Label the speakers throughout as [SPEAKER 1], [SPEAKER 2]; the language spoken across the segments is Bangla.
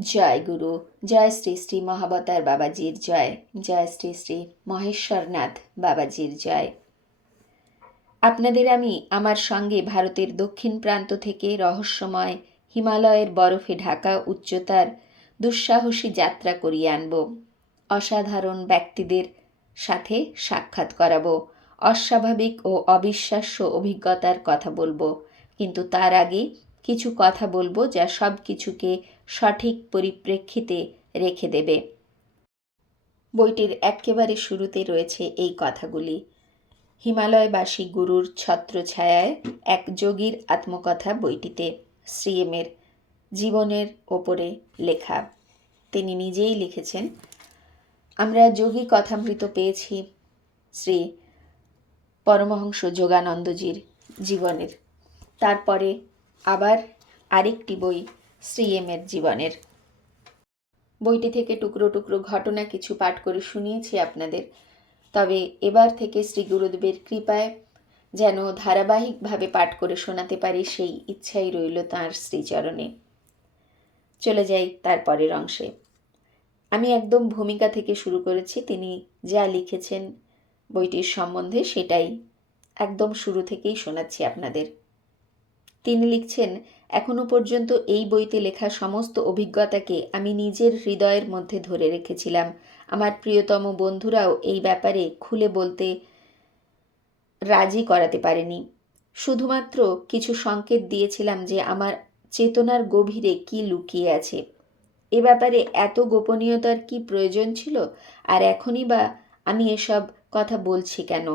[SPEAKER 1] জয় গুরু, জয় শ্রী শ্রী মহাবতার বাবাজির জয় জয় শ্রী শ্রী মহেশ্বরনাথ বাবাজির জয়। আপনাদের আমি আমার সঙ্গে ভারতের দক্ষিণ প্রান্ত থেকে রহস্যময় হিমালয়ের বরফে ঢাকা উচ্চতার দুঃসাহসী যাত্রা করিয়ে আনব। অসাধারণ ব্যক্তিদের সাথে সাক্ষাৎ করাবো। অস্বাভাবিক ও অবিশ্বাস্য অভিজ্ঞতার কথা বলব। কিন্তু তার আগে কিছু কথা বলব যা সব কিছুকে সঠিক পরিপ্রেক্ষিতে রেখে দেবে। বইটির একেবারে শুরুতে রয়েছে এই কথাগুলি। হিমালয়বাসী গুরুর ছত্রছায়ায় এক যোগীর আত্মকথা বইটিতে, শ্রীএমের জীবনের ওপরে লেখা। তিনি নিজেই লিখেছেন, আমরা যোগী কথামৃত পেয়েছি শ্রী পরমহংস যোগানন্দজির জীবনের। তারপরে আবার আরেকটি বই শ্রীএমের জীবনের। বইটি থেকে টুকরো টুকরো ঘটনা কিছু পাঠ করে শুনিয়েছি আপনাদের। তবে এবার থেকে শ্রী গুরুদেবের কৃপায় যেন ধারাবাহিকভাবে পাঠ করে শোনাতে পারি সেই ইচ্ছাই রইল তাঁর শ্রীচরণে। চলে যাই তার পরের অংশে। আমি একদম ভূমিকা থেকে শুরু করেছি, তিনি যা লিখেছেন বইটির সম্বন্ধে সেটাই একদম শুরু থেকেই শোনাচ্ছি আপনাদের। তিনি লিখছেন এখনও পর্যন্ত এই বইতে লেখা সমস্ত অভিজ্ঞতাকে আমি নিজের হৃদয়ের মধ্যে ধরে রেখেছিলাম। আমার প্রিয়তম বন্ধুরাও এই ব্যাপারে খুলে বলতে রাজি করাতে পারেনি। শুধুমাত্র কিছু সংকেত দিয়েছিলাম যে আমার চেতনার গভীরে কি লুকিয়ে আছে। এ ব্যাপারে এত গোপনীয়তার কি প্রয়োজন ছিল? আর এখনই বা আমি এসব কথা বলছি কেন?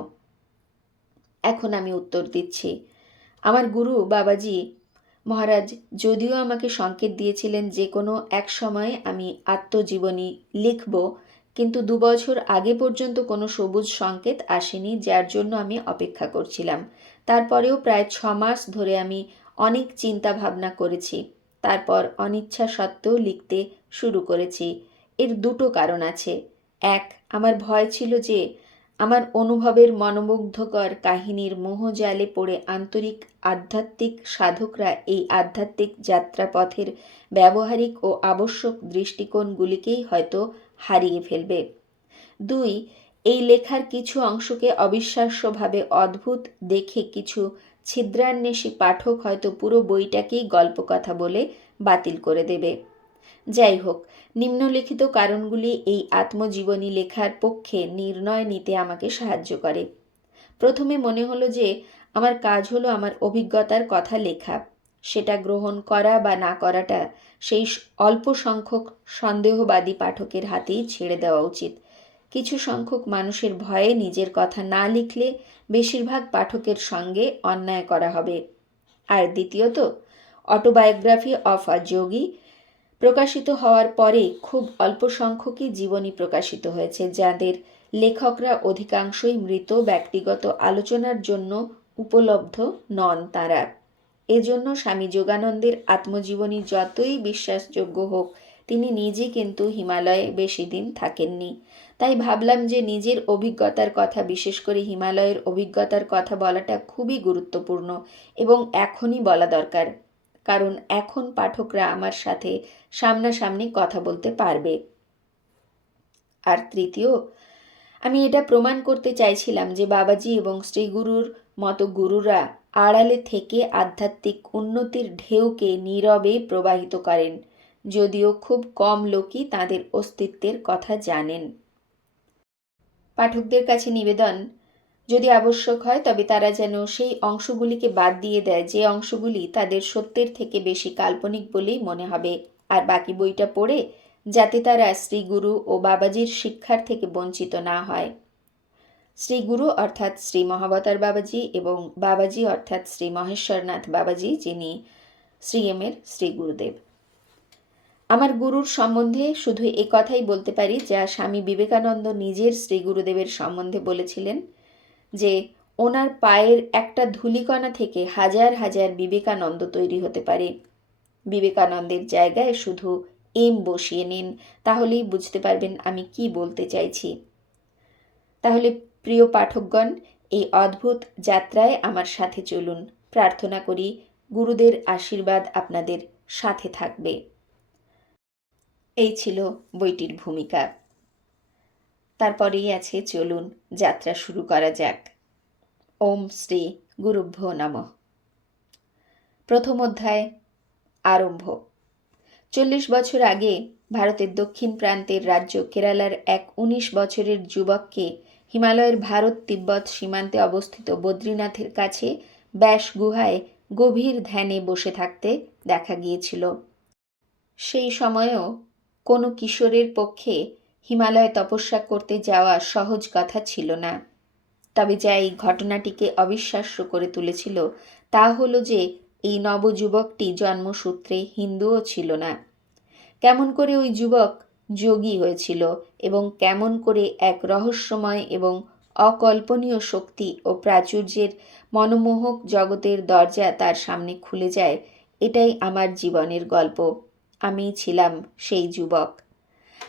[SPEAKER 1] এখন আমি উত্তর দিচ্ছি। আমার গুরু বাবাজি মহারাজ, যদিও আমাকে সংকেত দিয়েছিলেন যে কোনো এক সময়ে আমি আত্মজীবনী লিখব, কিন্তু দু বছর আগে পর্যন্ত কোনো সবুজ সংকেত আসেনি, যার জন্য আমি অপেক্ষা করছিলাম। তারপরেও প্রায় ছ মাস ধরে আমি অনেক চিন্তা ভাবনা করেছি, তারপর অনিচ্ছা সত্ত্বেও লিখতে শুরু করেছি। এর দুটো কারণ আছে। এক, আমার ভয় ছিল যে আমার অনুভবের মনোমুগ্ধকর কাহিনীর মোহজালে পড়ে আন্তরিক আধ্যাত্মিক সাধকরা এই আধ্যাত্মিক যাত্রাপথের ব্যবহারিক ও আবশ্যক দৃষ্টিকোণগুলিকেই হয়তো হারিয়ে ফেলবে। দুই, এই লেখার কিছু অংশকে অবিশ্বাস্যভাবে অদ্ভুত দেখে কিছু ছিদ্রান্বেষী পাঠক হয়তো পুরো বইটাকেই গল্পকথা বলে বাতিল করে দেবে। যাই হোক, নিম্নলিখিত কারণগুলি এই আত্মজীবনী লেখার পক্ষে নির্ণয় নিতে আমাকে সাহায্য করে। প্রথমে মনে হলো যে, আমার কাজ হলো আমার অভিজ্ঞতার কথা লেখা। সেটা গ্রহণ করা বা না করাটা সেই অল্প সংখ্যক সন্দেহবাদী পাঠকের হাতেই ছেড়ে দেওয়া উচিত। কিছু সংখ্যক মানুষের ভয়ে নিজের কথা না লিখলে বেশিরভাগ পাঠকের সঙ্গে অন্যায় করা হবে। আর দ্বিতীয়ত, অটোবায়োগ্রাফি অফ আ যোগী প্রকাশিত হওয়ার পরে খুব অল্প সংখ্যকই জীবনী প্রকাশিত হয়েছে, যাদের লেখকরা অধিকাংশই মৃত ব্যক্তিগত আলোচনার জন্য উপলব্ধ নন তারা। এজন্য স্বামী যোগানন্দের আত্মজীবনী যতই বিশ্বাসযোগ্য হোক, তিনি নিজে কিন্তু হিমালয়ে বেশি দিন থাকেননি। তাই ভাবলাম যে নিজের অভিজ্ঞতার কথা, বিশেষ করে হিমালয়ের অভিজ্ঞতার কথা বলাটা খুবই গুরুত্বপূর্ণ এবং এখনই বলা দরকার। কারণ এখন পাঠকরা আমার সাথে সামনাসামনি কথা বলতে পারবে। আর তৃতীয়, আমি এটা প্রমাণ করতে চাইছিলাম যে বাবাজি এবং শ্রীগুরুর মতো গুরুরা আড়ালে থেকে আধ্যাত্মিক উন্নতির ঢেউকে নীরবে প্রবাহিত করেন, যদিও খুব কম লোকই তাদের অস্তিত্বের কথা জানেন। পাঠকদের কাছে নিবেদন যদি আবশ্যক হয়, তবে তারা যেন সেই অংশগুলিকে বাদ দিয়ে দেয়, যে অংশগুলি তাদের সত্যের থেকে বেশি কাল্পনিক বলেই মনে হবে। আর বাকি বইটা পড়ে, যাতে তারা শ্রীগুরু ও বাবাজির শিক্ষার থেকে বঞ্চিত না হয়। শ্রীগুরু অর্থাৎ শ্রী মহাবতার বাবাজি এবং বাবাজি অর্থাৎ শ্রী মহেশ্বরনাথ বাবাজি, যিনি শ্রী শ্রীএমের শ্রী গুরুদেব। আমার গুরুর সম্বন্ধে শুধু এ কথাই বলতে পারি যা স্বামী বিবেকানন্দ নিজের শ্রী গুরুদেবের সম্বন্ধে বলেছিলেন। যে ওনার পায়ের একটা ধুলিকণা থেকে হাজার হাজার বিবেকানন্দ তৈরি হতে পারে। বিবেকানন্দের জায়গায় শুধু এম বসিয়ে নিন, তাহলেই বুঝতে পারবেন আমি কি বলতে চাইছি। তাহলে প্রিয় পাঠকগণ, এই অদ্ভুত যাত্রায় আমার সাথে চলুন। প্রার্থনা করি গুরুদের আশীর্বাদ আপনাদের সাথে থাকবে। এই ছিল বইটির ভূমিকা। তারপরেই আছে চলুন, যাত্রা শুরু করা যাক। ওম শ্রী গুরুভ্য নমঃ। প্রথম অধ্যায়, আরম্ভ। চল্লিশ বছর আগে ভারতের দক্ষিণ প্রান্তের রাজ্য কেরালার এক উনিশ বছরের যুবককে হিমালয়ের ভারত তিব্বত সীমান্তে অবস্থিত বদ্রীনাথের কাছে ব্যাস গুহায় গভীর ধ্যানে বসে থাকতে দেখা গিয়েছিল। সেই সময়েও কোনো কিশোরের পক্ষে হিমালয়ে তপস্যা করতে যাওয়া সহজ কথা ছিল না। তবে যা এই ঘটনাটিকে অবিশ্বাস্য করে তুলেছিল, তা হলো যে এই নবযুবকটি জন্মসূত্রে হিন্দুও ছিল না। কেমন করে ওই যুবক যোগী হয়েছিল এবং কেমন করে এক রহস্যময় এবং অকল্পনীয় শক্তি ও প্রাচুর্যের মনোমোহক জগতের দরজা তার সামনে খুলে যায়, এটাই আমার জীবনের গল্প। আমি ছিলাম সেই যুবক।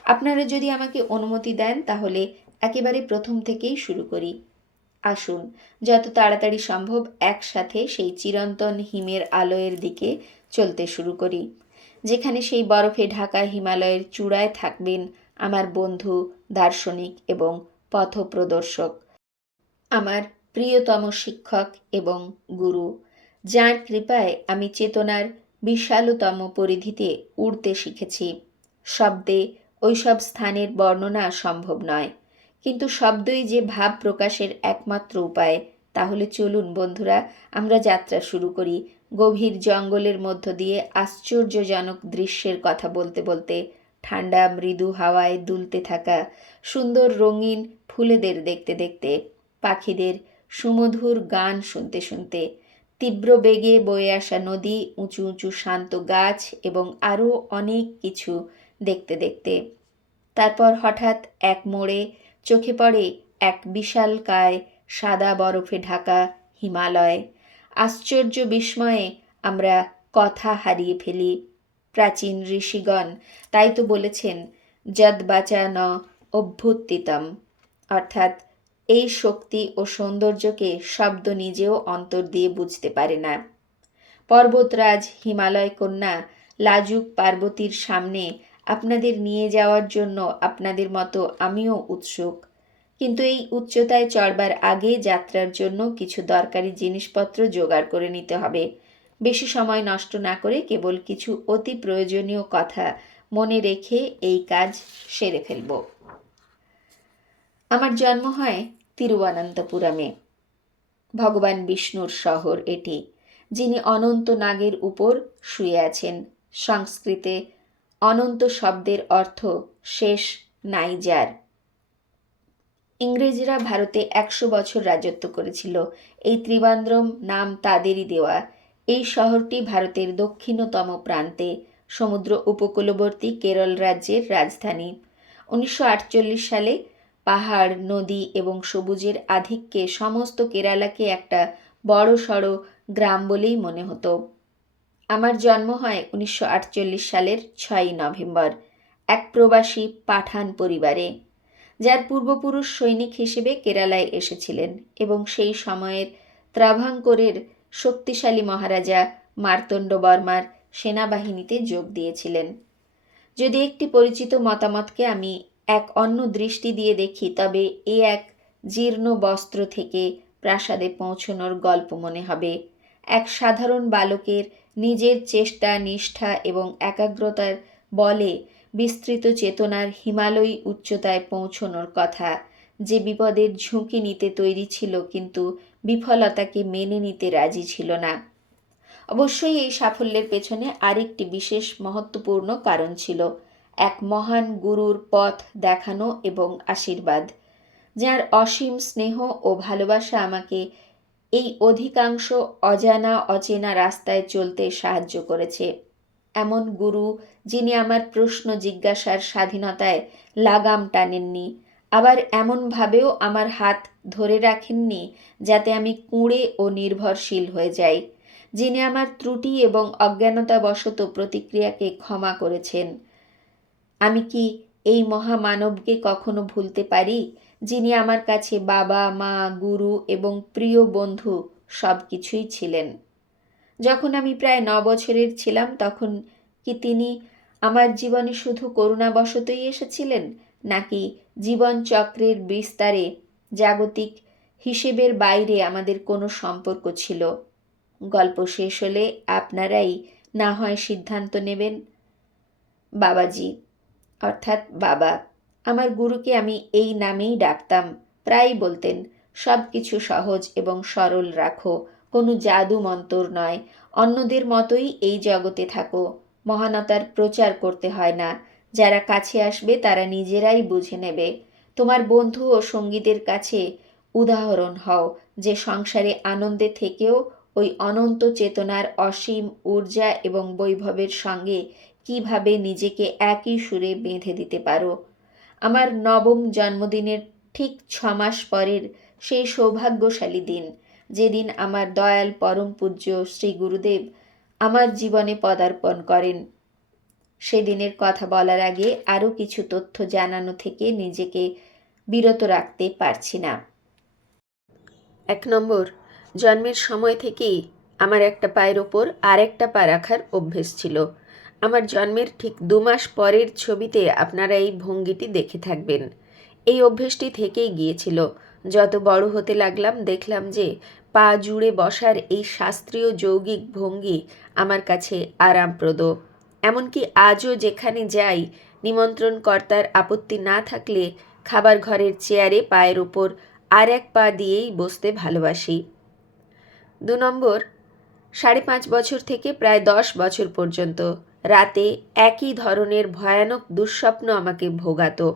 [SPEAKER 1] আপনারা যদি আমাকে অনুমতি দেন, তাহলে একেবারে প্রথম থেকেই শুরু করি। আসুন, যত তাড়াতাড়ি সম্ভব একসাথে সেই চিরন্তন হিমের আলোয়ের দিকে চলতে শুরু করি, যেখানে সেই বরফে ঢাকা হিমালয়ের চূড়ায় থাকবেন আমার বন্ধু, দার্শনিক এবং পথপ্রদর্শক, আমার প্রিয়তম শিক্ষক এবং গুরু, যার কৃপায় আমি চেতনার বিশালতম পরিধিতে উড়তে শিখেছি। শব্দে ওইসব স্থানের বর্ণনা সম্ভব নয়। কিন্তু শব্দই যে ভাব প্রকাশের একমাত্র উপায়, তাহলে চলুন বন্ধুরা, আমরা যাত্রা শুরু করি। গভীর জঙ্গলের মধ্য দিয়ে আশ্চর্যজনক দৃশ্যের কথা বলতে বলতে ঠান্ডা, মৃদু হাওয়ায় দুলতে থাকা সুন্দর রঙিন ফুলেদের দেখতে দেখতে, পাখিদের সুমধুর গান শুনতে শুনতে, তীব্র বেগে বয়ে আসা নদী, উঁচু উঁচু, শান্ত গাছ এবং আরও অনেক কিছু দেখতে দেখতে। তারপর হঠাৎ এক মোড়ে চোখে পড়ে এক বিশালকায় সাদা বরফে ঢাকা হিমালয়। আশ্চর্য বিস্ময়ে আমরা কথা হারিয়ে ফেলি। প্রাচীন ঋষিগণ তাই তো বলেছেন, যদ বাচা ন অভ্যুত্থিতম। অর্থাৎ এই শক্তি ও সৌন্দর্যকে শব্দ নিজেও অন্তর দিয়ে বুঝতে পারে না। পর্বতরাজ হিমালয় কন্যা লাজুক পার্বতীর সামনে আপনাদের নিয়ে যাওয়ার জন্য আপনাদের মতো আমিও উৎসুক। কিন্তু এই উচ্চতায় চড়বার আগে যাত্রার জন্য কিছু দরকারি জিনিসপত্র জোগাড় করে নিতে হবে। বেশি সময় নষ্ট না করে কেবল কিছু অতি প্রয়োজনীয় কথা মনে রেখে এই কাজ সেরে ফেলব। আমার জন্ম হয় তিরুবনন্তপুরমে। ভগবান বিষ্ণুর শহর এটি, যিনি অনন্ত নাগের উপর শুয়ে আছেন। সংস্কৃতে অনন্ত শব্দের অর্থ শেষ নাইজার ইংরেজরা ভারতে একশো বছর রাজত্ব করেছিল। এই ত্রিবান্দ্রম নাম তাদেরই দেওয়া। এই শহরটি ভারতের দক্ষিণতম প্রান্তে, সমুদ্র উপকূলবর্তী কেরল রাজ্যের রাজধানী। উনিশশো আটচল্লিশ সালে পাহাড়, নদী এবং সবুজের আধিক্যে সমস্ত কেরালাকে একটা বড় সড়ো গ্রাম বলেই মনে হতো। আমার জন্ম হয় উনিশশো আটচল্লিশ সালের ছয়ই নভেম্বর, এক প্রবাসী পাঠান পরিবারে, যার পূর্বপুরুষ সৈনিক হিসেবে কেরালায় এসেছিলেন এবং সেই সময়ের ত্রাভাঙ্করের শক্তিশালী মহারাজা মার্তণ্ড বর্মার সেনাবাহিনীতে যোগ দিয়েছিলেন। যদি একটি পরিচিত মতামতকে আমি এক অন্য দৃষ্টি দিয়ে দেখি, তবে এ এক জীর্ণ বস্ত্র থেকে প্রাসাদে পৌঁছনোর গল্প মনে হবে। এক সাধারণ বালকের নিজের চেষ্টা, নিষ্ঠা এবং একাগ্রতার বলে বিস্তৃত চেতনার হিমালয়ী উচ্চতায় পৌঁছনোর কথা। যে বিপদের ঝুঁকি নিতে তৈরি ছিল কিন্তু বিফলতাকে মেনে নিতে রাজি ছিল না। অবশ্যই এই সাফল্যের পেছনে আরেকটি বিশেষ মহত্বপূর্ণ কারণ ছিল এক মহান গুরুর পথ দেখানো এবং আশীর্বাদ। যার অসীম স্নেহ ও ভালোবাসা আমাকে এই অধিকাংশ অজানা, অচেনা রাস্তায় চলতে সাহায্য করেছে। এমন গুরু যিনি আমার প্রশ্ন জিজ্ঞাসার স্বাধীনতায় লাগাম টানেননি, আবার এমনভাবেও আমার হাত ধরে রাখেননি যাতে আমি কুঁড়ে ও নির্ভরশীল হয়ে যাই, যিনি আমার ত্রুটি এবং অজ্ঞানতাবশত প্রতিক্রিয়াকে ক্ষমা করেছেন। আমি কি এই মহামানবকে কখনো ভুলতে পারি? যিনি আমার কাছে বাবা, মা, গুরু এবং প্রিয় বন্ধু সব কিছুই ছিলেন। যখন আমি প্রায় ন বছরের ছিলাম, তখন কি তিনি আমার জীবনে শুধু করুণাবশতই এসেছিলেন, নাকি জীবন চক্রের বিস্তারে জাগতিক হিসেবের বাইরে আমাদের কোনো সম্পর্ক ছিল? গল্প শেষ হলে আপনারাই না হয় সিদ্ধান্ত নেবেন? বাবাজি, অর্থাৎ বাবা। আমার গুরুকে আমি এই নামেই ডাকতাম। প্রায়ই বলতেন সব কিছু সহজ এবং সরল রাখো, কোনো জাদু মন্তর নয়। অন্যদের মতোই এই জগতে থাকো। মহানতার প্রচার করতে হয় না। যারা কাছে আসবে, তারা নিজেরাই বুঝে নেবে। তোমার বন্ধু ও সঙ্গীদের কাছে উদাহরণ হও যে সংসারে আনন্দে থেকেও ওই অনন্ত চেতনার অসীম ঊর্জা এবং বৈভবের সঙ্গে কীভাবে নিজেকে একই সুরে বেঁধে দিতে পারো। আমার নবম জন্মদিনের ঠিক ছমাস পরের সেই সৌভাগ্যশালী দিন। যেদিন আমার দয়াল পরম পূজ্য শ্রী গুরুদেব আমার জীবনে পদার্পণ করেন। সেদিনের কথা বলার আগে আরও কিছু তথ্য জানানো থেকে নিজেকে বিরত রাখতে পারছি না। এক নম্বর, জন্মের সময় থেকেই আমার একটা পায়ের ওপর আরেকটা পা রাখার অভ্যেস ছিল। আমার জন্মের ঠিক দু মাস পরের ছবিতে আপনারা এই ভঙ্গিটি দেখে থাকবেন। এই অভ্যেসটি থেকেই গিয়েছিল। যত বড় হতে লাগলাম, দেখলাম যে পা জুড়ে বসার এই শাস্ত্রীয় যৌগিক ভঙ্গি আমার কাছে আরামপ্রদ। এমনকি আজও যেখানে যাই, নিমন্ত্রণকর্তার আপত্তি না থাকলে খাবার ঘরের চেয়ারে পায়ের ওপর আর এক পা দিয়েই বসতে ভালোবাসি। দু নম্বর, সাড়ে পাঁচ বছর থেকে প্রায় দশ বছর পর্যন্ত। রাতে একই ধরনের ভয়ানক দুঃস্বপ্ন আমাকে ভোগাতো।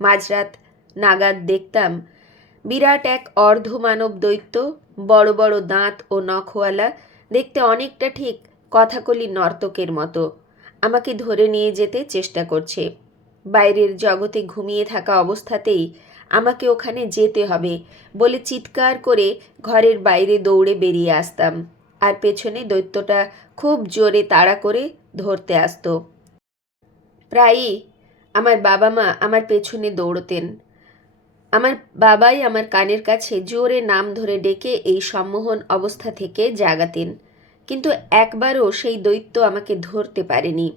[SPEAKER 1] মাঝরাত নাগাদ দেখতাম বিরাট এক অর্ধমানব দৈত্য, বড় বড় দাঁত ও নখওয়ালা দেখতে অনেকটা ঠিক কথাকলি নর্তকের মতো। আমাকে ধরে নিয়ে যেতে চেষ্টা করছে। বাইরের জগতে ঘুমিয়ে থাকা অবস্থাতেই আমাকে ওখানে যেতে হবে বলে চিৎকার করে ঘরের বাইরে দৌড়ে বেরিয়ে আসতাম। আর পেছনে দৈত্যটা খুব জোরে তাড়া করে ধরতে আসতো। প্রায়ই আমার বাবা মা আমার পেছনে দৌড়তেন। আমার বাবাই আমার কানের কাছে জোরে নাম ধরে ডেকে এই সম্মোহন অবস্থা থেকে জাগাতেন, কিন্তু একবারও সেই দৈত্য আমাকে ধরতে পারেনি।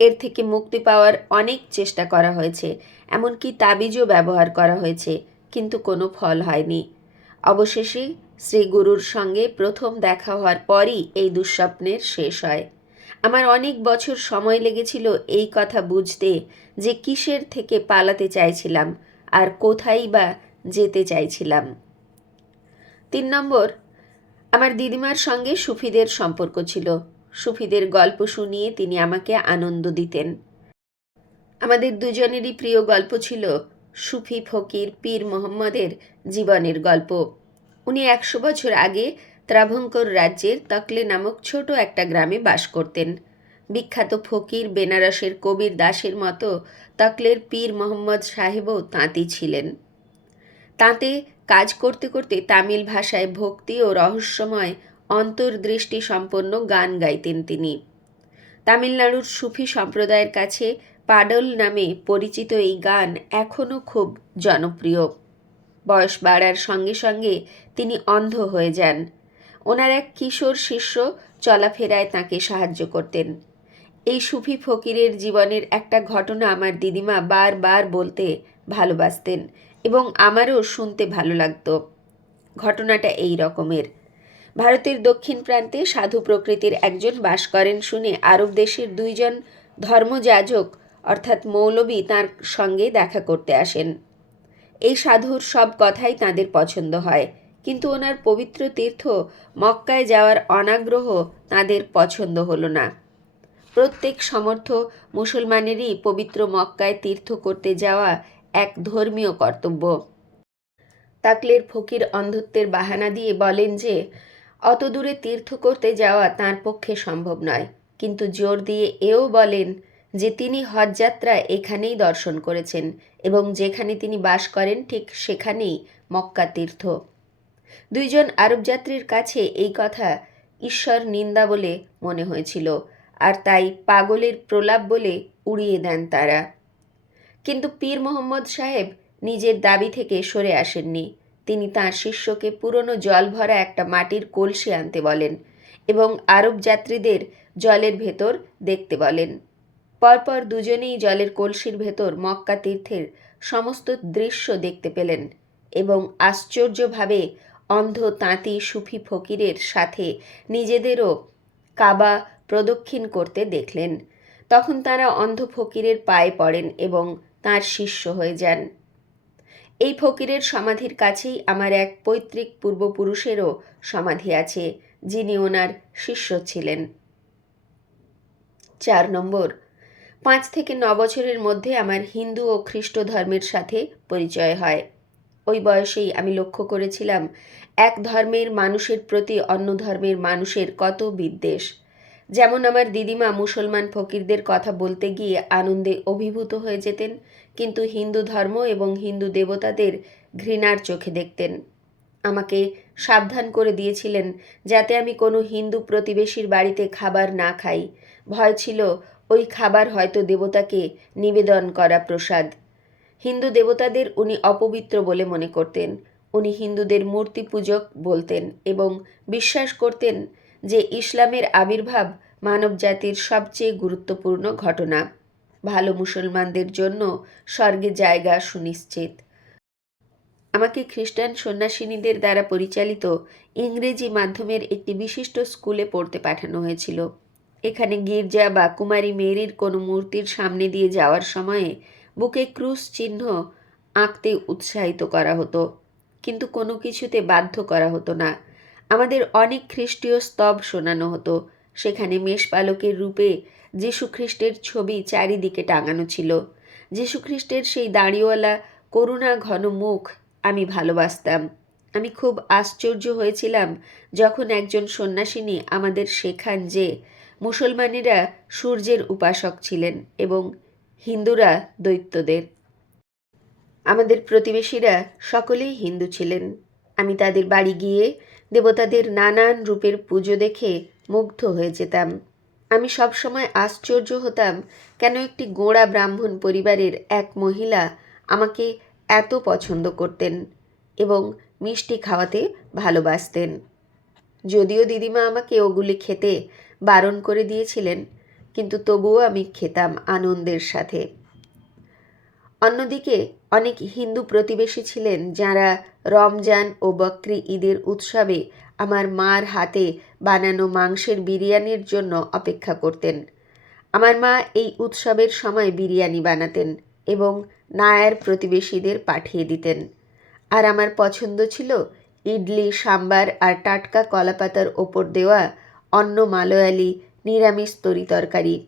[SPEAKER 1] এর থেকে মুক্তি পাওয়ার অনেক চেষ্টা করা হয়েছে, এমনকি তাবিজও ব্যবহার করা হয়েছে, কিন্তু কোনো ফল হয়নি। অবশেষে শ্রী গুরুর সঙ্গে প্রথম দেখা হওয়ার পরই এই দুঃস্বপ্নের শেষ হয়। আমার অনেক বছর সময় লেগেছিল এই কথা বুঝতে যে কিসের থেকে পালাতে চাইছিলাম আর কোথায় বা যেতে চাইছিলাম। তিন নম্বর, আমার দিদিমার সঙ্গে সুফিদের সম্পর্ক ছিল। সুফিদের গল্প শুনিয়ে তিনি আমাকে আনন্দ দিতেন। আমাদের দুজনেরই প্রিয় গল্প ছিল সুফি ফকির পীর মোহাম্মদের জীবনের গল্প। উনি একশো বছর আগে ত্রাভঙ্কর রাজ্যের তকলে নামক ছোট একটা গ্রামে বাস করতেন। বিখ্যাত ফকির বেনারসের কবির দাসের মতো তকলের পীর মোহাম্মদ সাহেবও তাঁতি ছিলেন। তাঁতে কাজ করতে করতে তামিল ভাষায় ভক্তি ও রহস্যময় অন্তর্দৃষ্টি সম্পন্ন গান গাইতেন তিনি। তামিলনাড়ুর সুফি সম্প্রদায়ের কাছে পাডল নামে পরিচিত এই গান এখনও খুব জনপ্রিয়। বয়স বাড়ার সঙ্গে সঙ্গে তিনি অন্ধ হয়ে যান। ওনার এক কিশোর শিষ্য চলাফেরায় তাকে সাহায্য করতেন। এই সুফি ফকিরের জীবনের একটা ঘটনা আমার দিদিমা বারবার বলতে ভালোবাসতেন এবং আমারও শুনতে ভালো লাগতো। ঘটনাটা এই রকমের। ভারতের দক্ষিণ প্রান্তে সাধু প্রকৃতির একজন বাস করেন শুনে আরব দেশের দুইজন ধর্মযাজক, অর্থাৎ মৌলবী, তার সঙ্গে দেখা করতে আসেন। এই সাধুর সব কথাই তাদের পছন্দ হয়। কিন্তু ওনার পবিত্র তীর্থ মক্কায় যাওয়ার অনাগ্রহ তাদের পছন্দ হলো না। প্রত্যেক সমর্থ মুসলমানেরই পবিত্র মক্কায় তীর্থ করতে যাওয়া এক ধর্মীয় কর্তব্য। তাকলের ফকির অন্ধত্বের বাহানা দিয়ে বলেন যে, অত দূরে তীর্থ করতে যাওয়া তার পক্ষে সম্ভব নয়। কিন্তু জোর দিয়ে এও বলেন যে, তিনি হজযাত্রা এখানেই দর্শন করেছেন এবং যেখানে তিনি বাস করেন ঠিক সেখানেই মক্কা তীর্থ। দুইজন আরব যাত্রীর কাছে এই কথা ঈশ্বর নিন্দা বলে মনে হয়েছিল, আর তাই পাগলের প্রলাপ বলে উড়িয়ে দেন তারা। কিন্তু পীর মোহাম্মদ সাহেব নিজের দাবি থেকে সরে আসেননি। তিনি তাঁর শিষ্যকে পুরনো জল ভরা একটা মাটির কলসি আনতে বলেন এবং আরব যাত্রীদের জলের ভেতর দেখতে বলেন। পরপর দুজনেই জলের কলসির ভেতর মক্কা তীর্থের সমস্ত দৃশ্য দেখতে পেলেন এবং আশ্চর্যভাবে অন্ধ তাঁতি সুফি ফকিরের সাথে নিজেদেরও কাবা প্রদক্ষিণ করতে দেখলেন। তখন তারা অন্ধ ফকিরের পায়ে পড়েন এবং তার শিষ্য হয়ে যান। এই ফকিরের সমাধির কাছেই আমার এক পৈতৃক পূর্বপুরুষেরও সমাধি আছে, যিনি ওনার শিষ্য ছিলেন। চার নম্বর। পাঁচ থেকে ন বছরের মধ্যে আমার হিন্দু ও খ্রিস্ট ধর্মের সাথে পরিচয় হয়। ওই বয়সেই আমি লক্ষ্য করেছিলাম, এক ধর্মের মানুষের প্রতি অন্য ধর্মের মানুষের কত বিদ্বেষ। যেমন আমার দিদিমা মুসলমান ফকিরদের কথা বলতে গিয়ে আনন্দে অভিভূত হয়ে যেতেন, কিন্তু হিন্দু ধর্ম এবং হিন্দু দেবতাদের ঘৃণার চোখে দেখতেন। আমাকে সাবধান করে দিয়েছিলেন যাতে আমি কোনো হিন্দু প্রতিবেশীর বাড়িতে খাবার না খাই। ভয় ছিল, ওই খাবার হয়তো দেবতাকে নিবেদন করা প্রসাদ। হিন্দু দেবতাদের উনি অপবিত্র বলে মনে করতেন। উনি হিন্দুদের মূর্তি পূজক বলতেন এবং বিশ্বাস করতেন যে ইসলামের আবির্ভাব মানবজাতির সবচেয়ে গুরুত্বপূর্ণ ঘটনা। ভালো মুসলমানদের জন্য স্বর্গে জায়গা সুনিশ্চিত। আমাকে খ্রিস্টান সন্ন্যাসিনীদের দ্বারা পরিচালিত ইংরেজি মাধ্যমের একটি বিশিষ্ট স্কুলে পড়তে পাঠানো হয়েছিল। এখানে গির্জা বা কুমারী মেরির কোনো মূর্তির সামনে দিয়ে যাওয়ার সময়ে বুকে ক্রুশ চিহ্ন আঁকতে উৎসাহিত করা হতো, কিন্তু কোনো কিছুতে বাধ্য করা হতো না। আমাদের অনেক খ্রিস্টীয় স্তব শোনানো হতো, সেখানে মেষপালকের রূপে যীশুখ্রিস্টের ছবি চারিদিকে টাঙানো ছিল। যীশুখ্রিস্টের সেই দাঁড়িওয়ালা, করুণা ঘন মুখ আমি ভালোবাসতাম। আমি খুব আশ্চর্য হয়েছিলাম যখন একজন সন্ন্যাসিনী আমাদের শেখান যে, মুসলমানেরা সূর্যের উপাসক ছিলেন এবং হিন্দুরা দৈত্যদের। আমাদের প্রতিবেশীরা সকলেই হিন্দু ছিলেন। আমি তাদের বাড়ি গিয়ে দেবতাদের নানান রূপের পুজো দেখে মুগ্ধ হয়ে যেতাম। আমি সবসময় আশ্চর্য হতাম, কেন একটি গোড়া ব্রাহ্মণ পরিবারের এক মহিলা আমাকে এত পছন্দ করতেন এবং মিষ্টি খাওয়াতে ভালোবাসতেন। যদিও দিদিমা আমাকে ওগুলি খেতে বারণ করে দিয়েছিলেন কিন্তু তবুও আমি খেতাম আনন্দের সাথে। অন্যদিকে অনেক হিন্দু প্রতিবেশী ছিলেন যারা রমজান ও বকরি ঈদের উৎসবে আমার মার হাতে বানানো মাংসের বিরিয়ানির জন্য অপেক্ষা করতেন। আমার মা এই উৎসবের সময় বিরিয়ানি বানাতেন এবং নায়ার প্রতিবেশীদের পাঠিয়ে দিতেন। আর আমার পছন্দ ছিল ইডলি, সাম্বার আর টাটকা কলাপাতার ওপর দেওয়া অন্ন মালয়ালি নিরামিষ তরি তরকারি।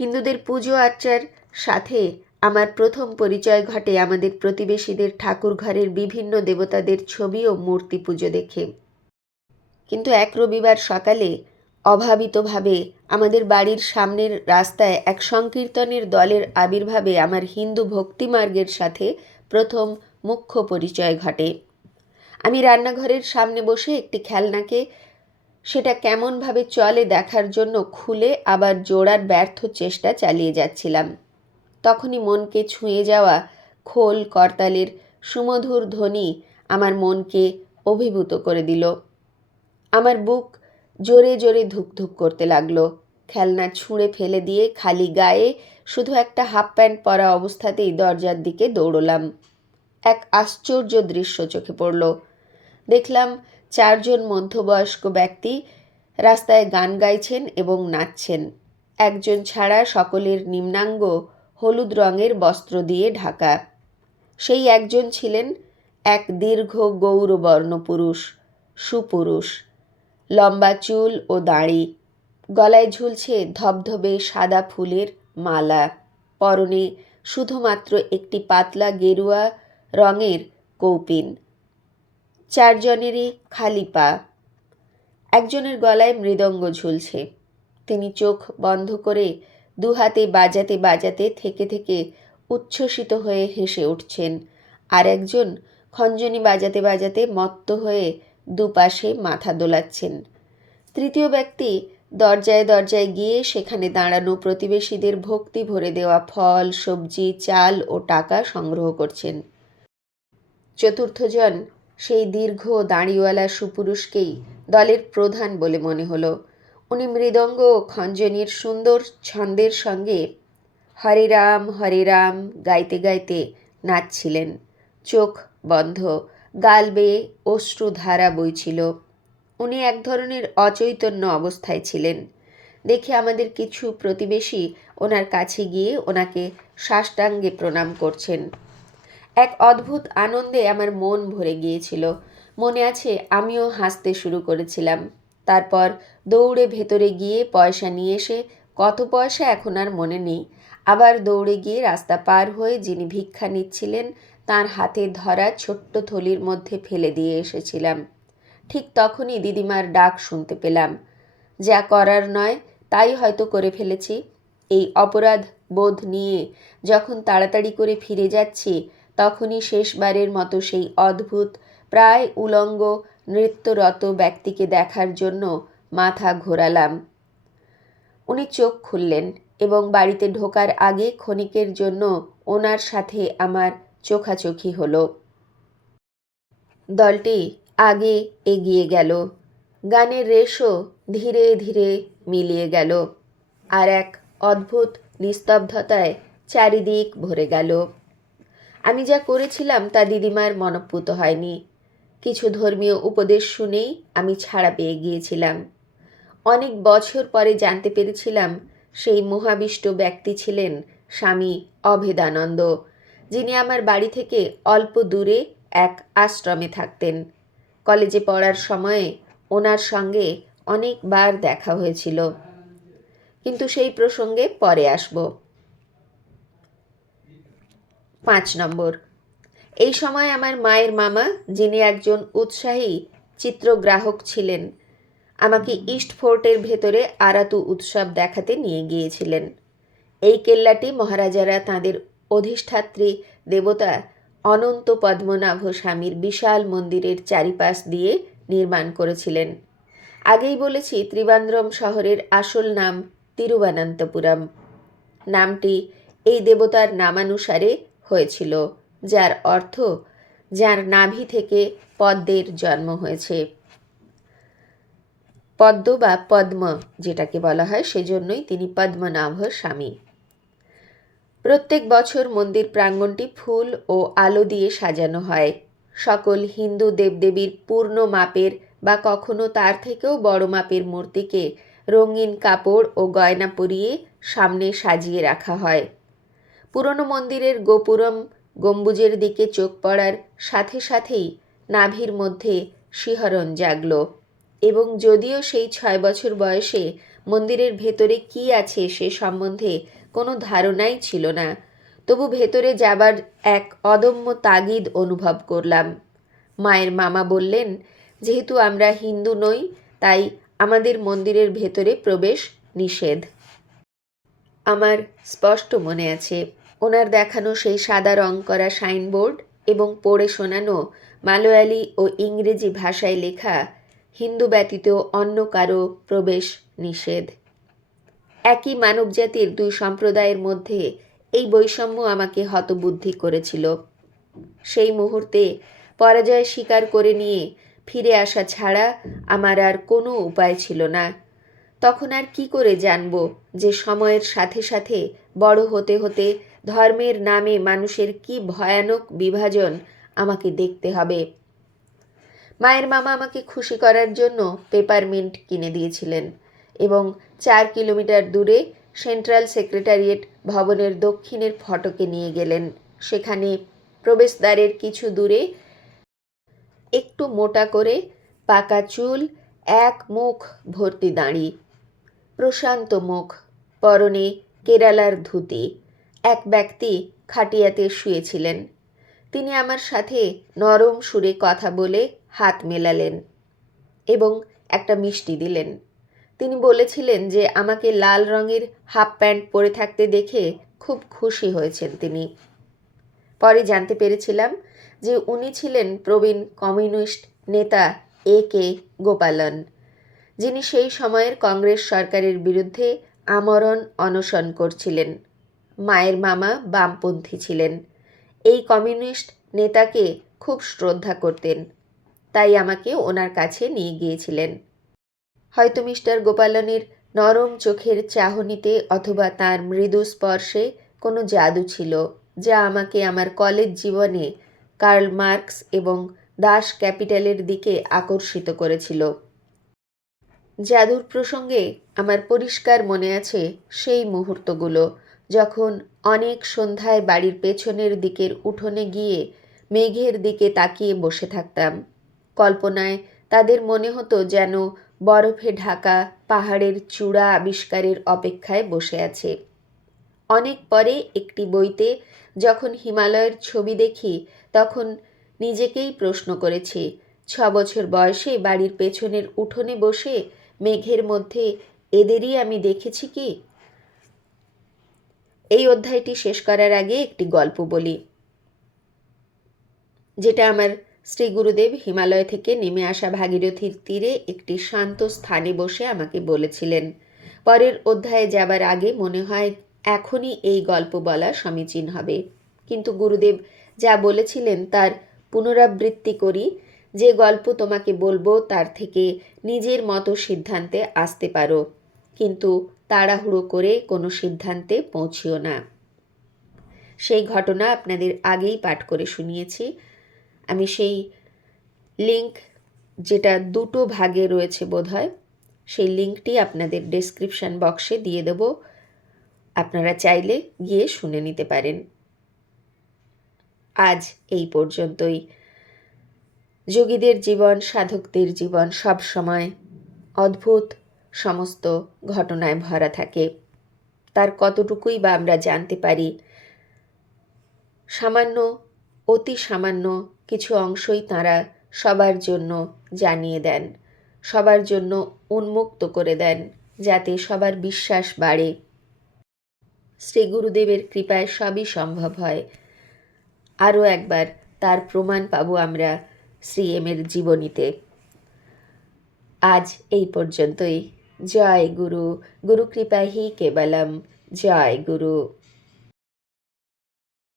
[SPEAKER 1] হিন্দুদের পুজো আর্চার সাথে আমার প্রথম পরিচয় ঘটে আমাদের প্রতিবেশীদের ঠাকুর ঘরের বিভিন্ন দেবতাদের ছবি ও মূর্তি পুজো দেখে। কিন্তু এক রবিবার সকালে অভাবিতভাবে আমাদের বাড়ির সামনের রাস্তায় এক সংকীর্তনের দলের আবির্ভাবে আমার হিন্দু ভক্তিমার্গের সাথে প্রথম মুখ্য পরিচয় ঘটে। আমি রান্নাঘরের সামনে বসে একটি খেলনাকে সেটা কেমনভাবে চলে দেখার জন্য খুলে আবার জোড়ার ব্যর্থ চেষ্টা চালিয়ে যাচ্ছিলাম। তখনই মনকে ছুঁয়ে যাওয়া খোল করতালের সুমধুর ধ্বনি আমার মনকে অভিভূত করে দিল। আমার বুক জোরে জোরে ধুকধুক করতে লাগল। খেলনা ছুঁড়ে ফেলে দিয়ে খালি গায়ে শুধু একটা হাফ প্যান্ট পরা অবস্থাতেই দরজার দিকে দৌড়লাম। এক আশ্চর্য দৃশ্য চোখে পড়ল। দেখলাম চারজন মধ্যবয়স্ক ব্যক্তি রাস্তায় গান গাইছেন এবং নাচছেন। একজন ছাড়া সকলের নিম্নাঙ্গ হলুদ রঙের বস্ত্র দিয়ে ঢাকা। সেই একজন ছিলেন এক দীর্ঘ গৌরবর্ণ পুরুষ, সুপুরুষ। লম্বা চুল ও দাড়ি, গলায় ঝুলছে ধবধবে সাদা ফুলের মালা। পরনে শুধুমাত্র একটি পাতলা গেরুয়া রঙের কৌপিন। চারজনেরই খালি পা। একজনের গলায় মৃদঙ্গ ঝুলছে। তিনি চোখ বন্ধ করে দুহাতে বাজাতে বাজাতে থেকে থেকে উচ্ছ্বসিত হয়ে হেসে উঠছেন। আর একজন খঞ্জনি বাজাতে বাজাতে মত্ত হয়ে দুপাশে মাথা দোলাচ্ছেন। তৃতীয় ব্যক্তি দরজায় দরজায় গিয়ে সেখানে দাঁড়ানো প্রতিবেশীদের ভক্তি ভরে দেওয়া ফল, সবজি, চাল ও টাকা সংগ্রহ করছেন। চতুর্থজন সেই দীর্ঘ দাঁড়িওয়ালা সুপুরুষকেই দলের প্রধান বলে মনে হলো। উনি মৃদঙ্গ খঞ্জনির সুন্দর ছন্দের সঙ্গে হরে রাম হরে রাম গাইতে গাইতে নাচছিলেন। চোখ বন্ধ, গাল বেয়ে অশ্রুধারা বইছিল। উনি এক ধরনের অচৈতন্য অবস্থায় ছিলেন। দেখে আমাদের কিছু প্রতিবেশী ওনার কাছে গিয়ে ওনাকে সাষ্টাঙ্গে প্রণাম করছেন। এক অদ্ভুত আনন্দে আমার মন ভরে গিয়েছিল। মনে আছে, আমিও হাসতে শুরু করেছিলাম। তারপর দৌড়ে ভেতরে গিয়ে পয়সা নিয়ে এসে, কত পয়সা এখন আর মনে নেই। আবার দৌড়ে গিয়ে রাস্তা পার হয়ে যিনি ভিক্ষা নিচ্ছিলেন, তার হাতে ধরা ছোট্ট থলির মধ্যে ফেলে দিয়ে এসেছিলাম। ঠিক তখনই দিদিমার ডাক শুনতে পেলাম। যা করার নয়, তাই হয়তো করে ফেলেছি। এই অপরাধ বোধ নিয়ে যখন তাড়াতাড়ি করে ফিরে যাচ্ছি তখনই শেষবারের মতো সেই অদ্ভুত, প্রায় উলঙ্গ নৃত্যরত ব্যক্তিকে দেখার জন্য মাথা ঘোরালাম। উনি চোখ খুললেন এবং বাড়িতে ঢোকার আগে ক্ষণিকের জন্য ওনার সাথে আমার চোখাচোখি হলো। দলটি আগে এগিয়ে গেল। গানের রেশও ধীরে ধীরে মিলিয়ে গেল আর এক অদ্ভুত নিস্তব্ধতায় চারিদিক ভরে গেল। আমি যা করেছিলাম তা দিদিমার মনঃপূত হয়নি। কিছু ধর্মীয় উপদেশ শুনেই আমি ছাড়া পেয়ে গিয়েছিলাম। অনেক বছর পরে জানতে পেরেছিলাম সেই মহাবিষ্ট ব্যক্তি ছিলেন স্বামী অভেদানন্দ, যিনি আমার বাড়ি থেকে অল্প দূরে এক আশ্রমে থাকতেন। কলেজে পড়ার সময়ে ওনার সঙ্গে অনেকবার দেখা হয়েছিল। কিন্তু সেই প্রসঙ্গে পরে আসব। পাঁচ নম্বর। এই সময় আমার মায়ের মামা, যিনি একজন উৎসাহী চিত্রগ্রাহক ছিলেন, আমাকে ইস্ট ফোর্টের ভেতরে আরাতু উৎসব দেখাতে নিয়ে গিয়েছিলেন। এই কেল্লাটি মহারাজারা তাঁদের অধিষ্ঠাত্রী দেবতা অনন্ত পদ্মনাভ স্বামীর বিশাল মন্দিরের চারিপাশ দিয়ে নির্মাণ করেছিলেন। আগেই বলেছি, ত্রিবান্দ্রম শহরের আসল নাম তিরুবনন্তপুরম। নামটি এই দেবতার নামানুসারে হয়েছিল, যার অর্থ যার নাভি থেকে পদ্মের জন্ম হয়েছে। পদ্ম বা পদ্ম যেটাকে বলা হয়, সেজন্যই তিনি পদ্মনাভ স্বামী। প্রত্যেক বছর মন্দির প্রাঙ্গণটি ফুল ও আলো দিয়ে সাজানো হয়। সকল হিন্দু দেবদেবীর পূর্ণ মাপের বা কখনো তার থেকেও বড় মাপের মূর্তিকে রঙিন কাপড় ও গয়না পরিয়ে সামনে সাজিয়ে রাখা হয়। পুরনো মন্দিরের গোপুরম গম্বুজের দিকে চোখ পড়ার সাথে সাথেই নাভির মধ্যে শিহরণ জাগল। এবং যদিও সেই ছয় বছর বয়সে মন্দিরের ভেতরে কি আছে সে সম্বন্ধে কোনো ধারণাই ছিল না। তবু ভেতরে যাবার এক অদম্য তাগিদ অনুভব করলাম। মায়ের মামা বললেন, যেহেতু আমরা হিন্দু নই, তাই আমাদের মন্দিরের ভেতরে প্রবেশ নিষেধ। আমার স্পষ্ট মনে আছে। ওনার দেখানো সেই সাদা রং করা সাইনবোর্ড এবং পড়ে শোনানো মালয়ালি ও ইংরেজি ভাষায় লেখা হিন্দু ব্যতীত অন্য কারও প্রবেশ নিষেধ। একই মানবজাতির দুই সম্প্রদায়ের মধ্যে এই বৈষম্য আমাকে হতবুদ্ধি করেছিল। সেই মুহূর্তে পরাজয় স্বীকার করে নিয়ে ফিরে আসা ছাড়া আমার আর কোনো উপায় ছিল না। তখন আর কি করে জানব যে সময়ের সাথে সাথে বড় হতে হতে ধর্মের নামে মানুষের কি ভয়ানক বিভাজন আমাকে দেখতে হবে। মায়ের মামা আমাকে খুশি করার জন্য পেপারমিন্ট কিনে দিয়েছিলেন এবং চার কিলোমিটার দূরে সেন্ট্রাল সেক্রেটারিয়েট ভবনের দক্ষিণের ফটকে নিয়ে গেলেন। সেখানে প্রবেশদ্বারের কিছু দূরে একটু মোটা করে পাকা চুল, এক মুখ ভর্তি দাঁড়ি, প্রশান্ত মুখ, পরনে কেরালার ধুতি। এক ব্যক্তি খাটিয়াতে শুয়েছিলেন। তিনি আমার সাথে নরম সুরে কথা বলে হাত মেলালেন এবং একটা মিষ্টি দিলেন। তিনি বলেছিলেন যে আমাকে লাল রঙের হাফ প্যান্ট পরে থাকতে দেখে খুব খুশি হয়েছেন তিনি। পরে জানতে পেরেছিলাম যে উনি ছিলেন প্রবীণ কমিউনিস্ট নেতা এ কে গোপালন, যিনি সেই সময়ের কংগ্রেস সরকারের বিরুদ্ধে আমরণ অনশন করছিলেন। মায়ের মামা বামপন্থী ছিলেন। এই কমিউনিস্ট নেতাকে খুব শ্রদ্ধা করতেন, তাই আমাকে ওনার কাছে নিয়ে গিয়েছিলেন। হয়তো মিস্টার গোপালনের নরম চোখের চাহনিতে অথবা তার মৃদু স্পর্শে কোনো জাদু ছিল, যা আমাকে আমার কলেজ জীবনে কার্ল মার্কস এবং দাস ক্যাপিটালের দিকে আকর্ষিত করেছিল। জাদুর প্রসঙ্গে আমার পরিষ্কার মনে আছে সেই মুহূর্তগুলো। যখন অনেক সন্ধ্যায় বাড়ির পেছনের দিকের উঠোনে গিয়ে মেঘের দিকে তাকিয়ে বসে থাকতাম। কল্পনায় তাদের মনে হতো যেন বরফে ঢাকা পাহাড়ের চূড়া আবিষ্কারের অপেক্ষায় বসে আছে। অনেক পরে একটি বইতে যখন হিমালয়ের ছবি দেখি, তখন নিজেকেই প্রশ্ন করেছি, ছ বছর বয়সে বাড়ির পেছনের উঠোনে বসে মেঘের মধ্যে এদেরই আমি দেখেছি কি? এই অধ্যায়টি শেষ করার আগে একটি গল্প বলি, যেটা আমার শ্রী গুরুদেব হিমালয় থেকে নেমে আসা ভাগীরথীর তীরে একটি শান্ত স্থানে বসে আমাকে বলেছিলেন, পরের অধ্যায়ে যাবার আগে মনে হয় এখনই এই গল্প বলা সমীচীন হবে। কিন্তু গুরুদেব যা বলেছিলেন তার পুনরাবৃত্তি করি, যে গল্প তোমাকে বলব তার থেকে নিজের মতো সিদ্ধান্তে আসতে পারো। কিন্তু তাড়াহুড়ো করে কোনো সিদ্ধান্তে পৌঁছিও না। সেই ঘটনা আপনাদের আগেই পাঠ করে শুনিয়েছি। আমি সেই লিংক যেটা দুটো ভাগে রয়েছে বোধহয়, সেই লিঙ্কটি আপনাদের ডেসক্রিপশান বক্সে দিয়ে দেব। আপনারা চাইলে গিয়ে শুনে নিতে পারেন। আজ এই পর্যন্তই। যোগীদের জীবন, সাধকদের জীবন সব সময় অদ্ভুত সমস্ত ঘটনায় ভরা থাকে। তার কতটুকুই বা আমরা জানতে পারি? সামান্য, অতি সামান্য কিছু অংশই তাঁরা সবার জন্য জানিয়ে দেন, সবার জন্য উন্মুক্ত করে দেন, যাতে সবার বিশ্বাস বাড়ে। শ্রী গুরুদেবের কৃপায় সবই সম্ভব হয়। আরও একবার তার প্রমাণ পাবো আমরা শ্রী এমের জীবনীতে। আজ এই পর্যন্তই। জয় গুরু গুরু কৃপাহি কেবলম জয় গুরু।